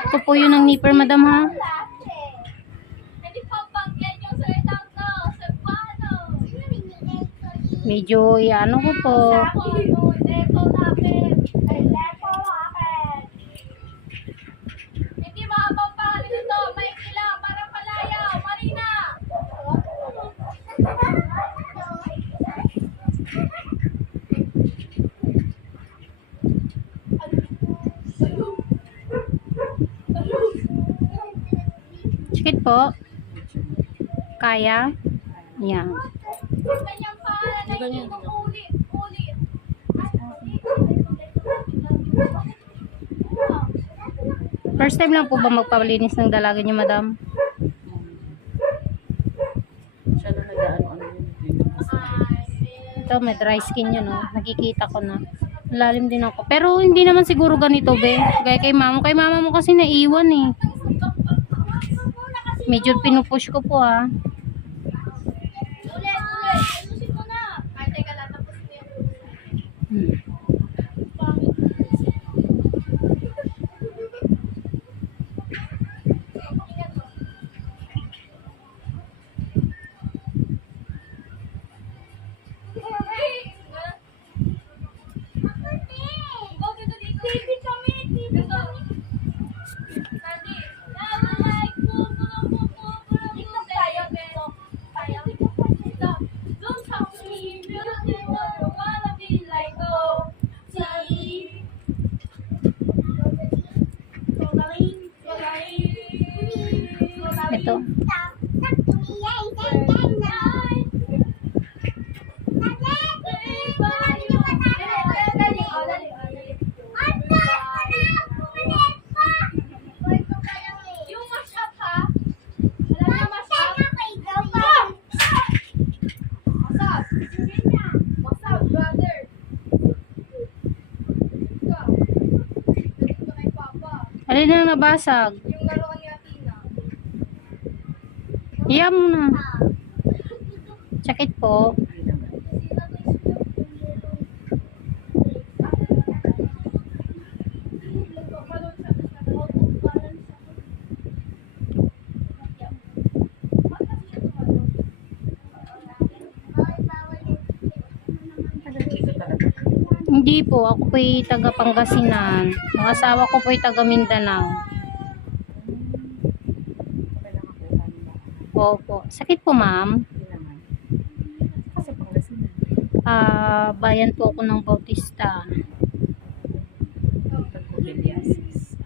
Ikat ko po yun ng nipper, madam, ha? Medyo, ano ko po. Hindi makapagpahali ito. May ilang para palayaw. Marina! Sikit po. Kaya? Yan. Kanyang pangalan ay ulit. First time lang po ba magpapalinis ng dalaga niyo, madam? Siya na nag-ano-ano yun. Ito, may dry skin yun, no? Nakikita ko na. Lalim din ako. Pero hindi naman siguro ganito, be. Gaya kay mama. Kay mama mo kasi naiwan, eh. Medyo pinupush ko po, ha. Ulit. Ayusin mo na. Ay, teka lang. Tapos mo yan. Ito. Yung mash up, ha? Alam na mash up? What's up, brother? Ikaw. Ito kay Papa. Alin na nabasag? Yung laruan ni Athena. Iya mo na. Sakit po. Hindi po, ako po'y taga Pangasinan. Ang asawa ko po'y taga Mindanao. Opo. Sakit po, ma'am. Kasi Pangasinan. Bayan po ako ng Bautista. Pagkulidiasis.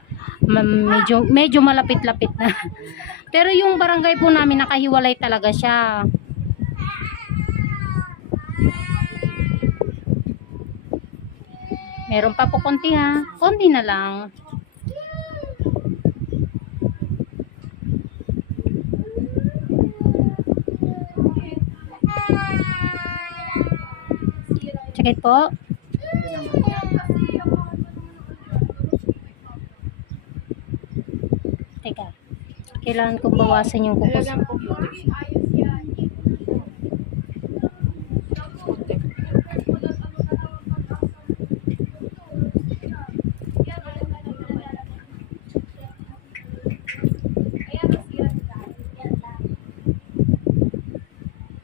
Medyo malapit-lapit na. Pero yung barangay po namin nakahiwalay talaga siya. Meron pa po konti, ha. Konti na lang. Sakit po. Teka. Kailangan kong bawasan yung kukus.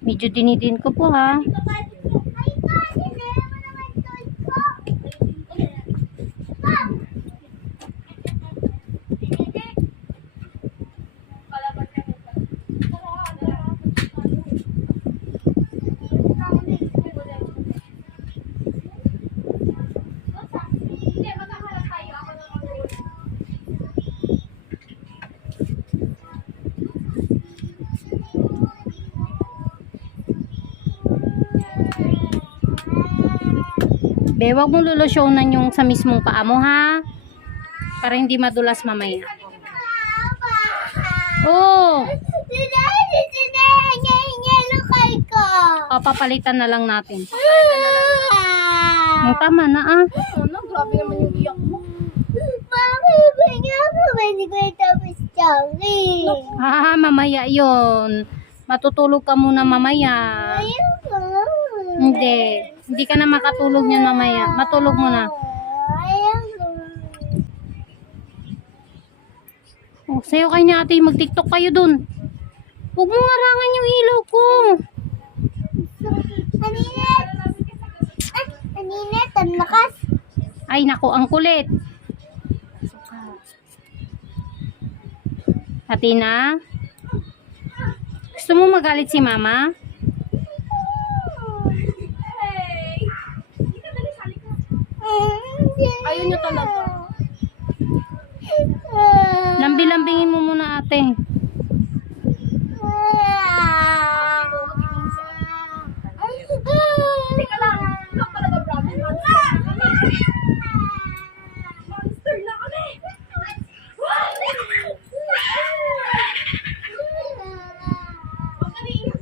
Medyo dinidin ko po, ha. Be, wag mong lulusyonan yung sa mismong paa mo, ha? Para hindi madulas mamaya. Oh! Papalitan na lang natin. Ang tama na, ah. Ano? Grabe naman yung iyak mo. Mamaya yon. Matutulog ka muna mamaya. Hindi. Hindi ka na makatulog niyan mamaya. Matulog mo na. Oh, sayo kayo ni ate, mag-tiktok kayo dun. Huwag mo ngarangan yung ilaw ko. Aninit! Ay, aninit! Ang lakas! Ay, naku, ang kulit. Atina? Gusto mo magalit si mama? Ayun niyo talaga. Lambi-lambingin mo muna ate. Teka lang. Ikaw talaga, promise. Monster na kami. Huwag ka naiiyak.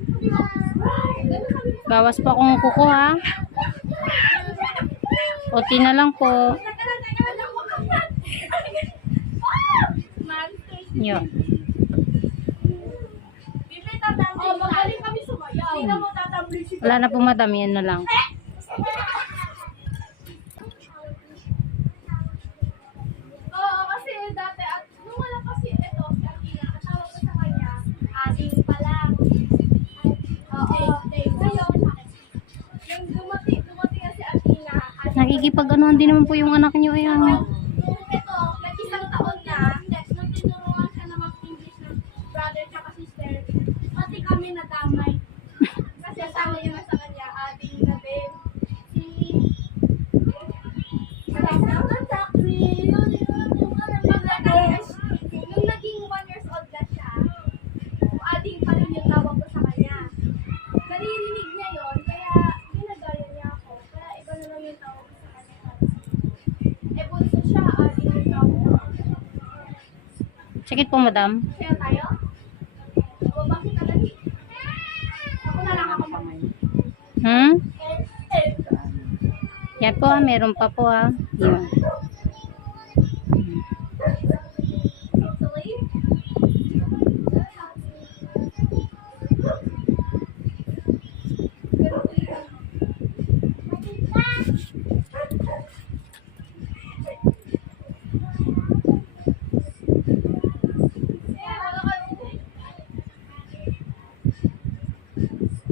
Bawas pa akong kuko ha. Oti na lang po. Teka lang. Monster. Yun. Bibli tatambling. Oh, magaling kami sumayaw. Tingnan mo tatambling si Wala na po madam, yan na lang. Oo, kasi dati at nung wala kasi ito, si Athena, katawag ko sa kanya, ating pa lang. Oo, ngayon, yung dumating na si Athena, at Nakikipag-anuhan din naman po yung anak nyo. Ayan. nung ito, nag-isang taon na, nung tinuruan siya na mag-English ng brother tsaka sister, pati kami nadamay. Kasi asawa niya na sa kanya, ating gabi, si Nung naging 1 years old na siya, ading pa rin yung tawag ko sa kanya. Naririnig niya yon, kaya ginagaya niya ako. Kaya iba na lang yung tawag ko sa kanya. Eh, bunso siya, ading yung tawag ko. Sakit po madam. Kaya tayo? O, bakit talaga? Ako na lang ako mamay. Hmm? Yan po ha, meron pa po ha. Yun.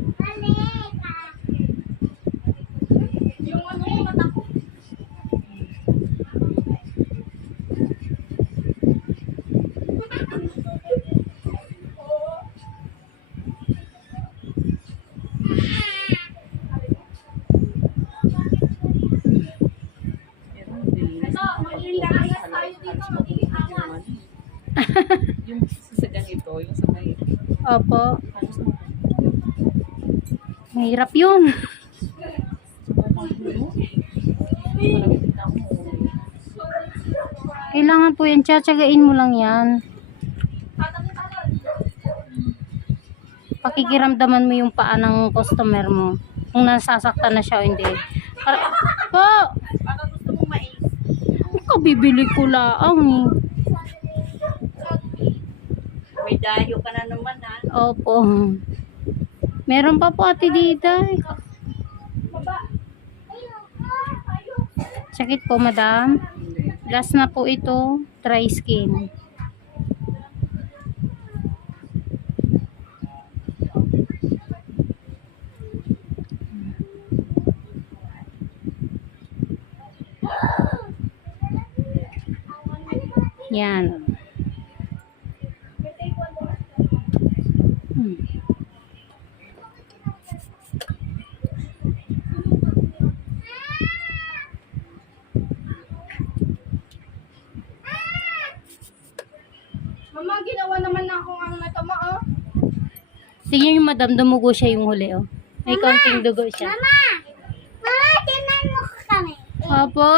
Actually, yung ano yung mata ko. Ito, magiging angas tayo dito, magiging angas. Yung sa ganito, yung sa may Opo. halos mo. Mahirap yun. Kailangan po yan. Tsatsagain mo lang yan. Pakikiramdaman mo yung paa ng customer mo. Kung nasasaktan na siya o hindi. Po! Baka gusto mong mais. Kabibili ko lang eh. May dayo ka na naman ha. Opo. Meron pa po ate Dida. Sakit po madam. Last na po ito. Dry skin. Yan. Hmm. Mama, ginawa naman na akong ano na tama, oh. Tingnan yung madam, dumugo siya yung huli, oh. May konting dugo siya. Mama! Mama, tinan mo kami. Opo.